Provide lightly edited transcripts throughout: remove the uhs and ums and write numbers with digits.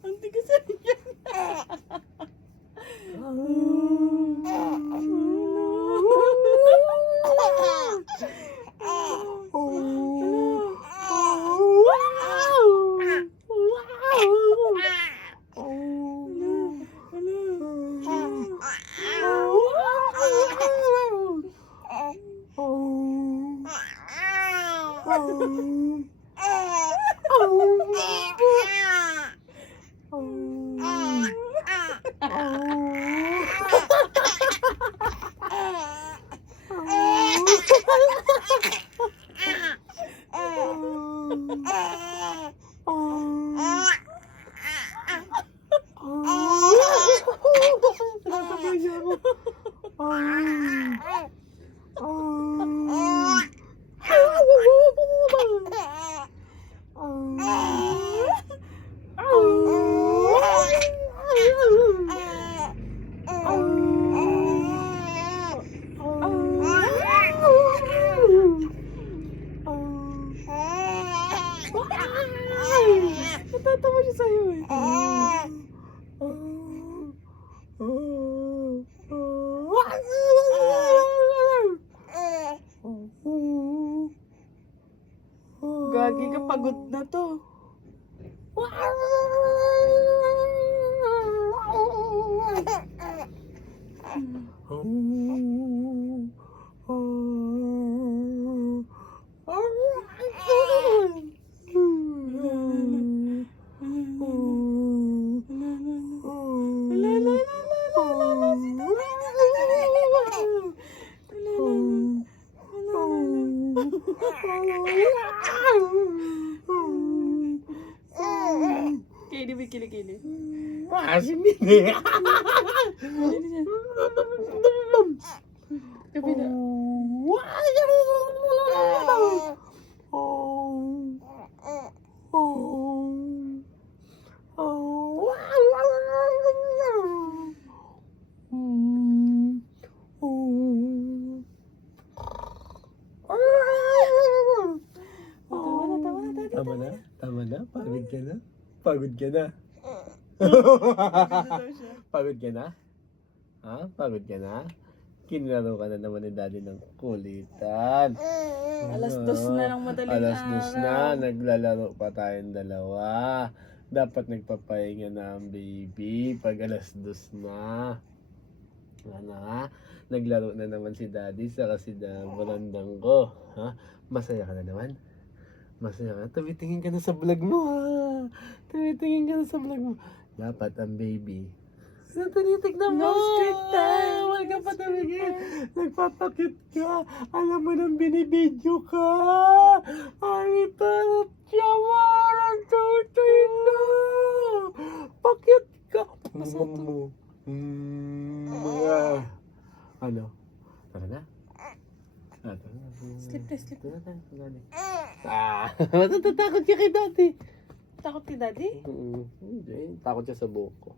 Ang tigas niya. Natatawa siya sa'yo eh. Gagi ka, pagod na to. Kini, kini. Asin din eh. Kabila. Tama na? Pagod ka na? Pagod ka na? Pagod ka na? Ha? Pagod ka na? Kinlaro ka na naman ni daddy ng kulitan. Alas 2 na ng madaling Alas araw. 2 na, naglalaro pa tayong dalawa. Dapat nagpapahinga na ang baby pag alas 2 na. Ano ha? Naglaro na naman si daddy saka si barandang ko. Ha? Masaya ka na naman? Masaya ka. Tumitingin ka na sa vlog mo ha. Tumitingin ka na sa vlog mo. Dapat ang baby. Tinitignan mo. No script time. Huwag ka pa tumingin. Nagpapakit ka. Alam mo nang binibidyo ka. Ay, tarot siya. Warang tutoy na. Pakit ka. Masato. Ano? Tara na. Tara na. Sleep na. Matatakot ka kay daddy. Takot kay daddy? Hindi, takot siya sa buhok ko.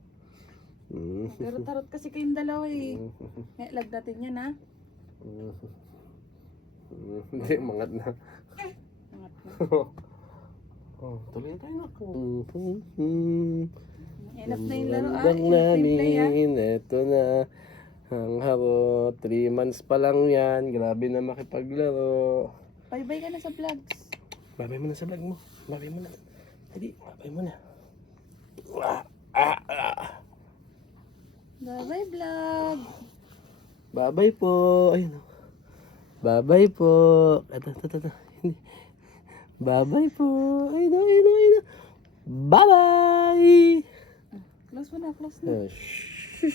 Pero tarot kasi kayong dalawa eh. Lag natin yan ha. Hindi, mangat na. Angat na. Tuloy tayo na. Hanap na yung laro. Bandang Play ah. namin, eto na. Ang haro, 3 months pa lang yan. Grabe na makipaglaro. Bye-bye ka na sa vlogs. Babay mo na sa vlog mo. Babay mo na. Hindi, babay mo na. Bye-bye vlog. Babay po. Ayun. Babay po. Ito. Hindi. Babay po. Ayun. Bye-bye. Close mo na, close na. Shh.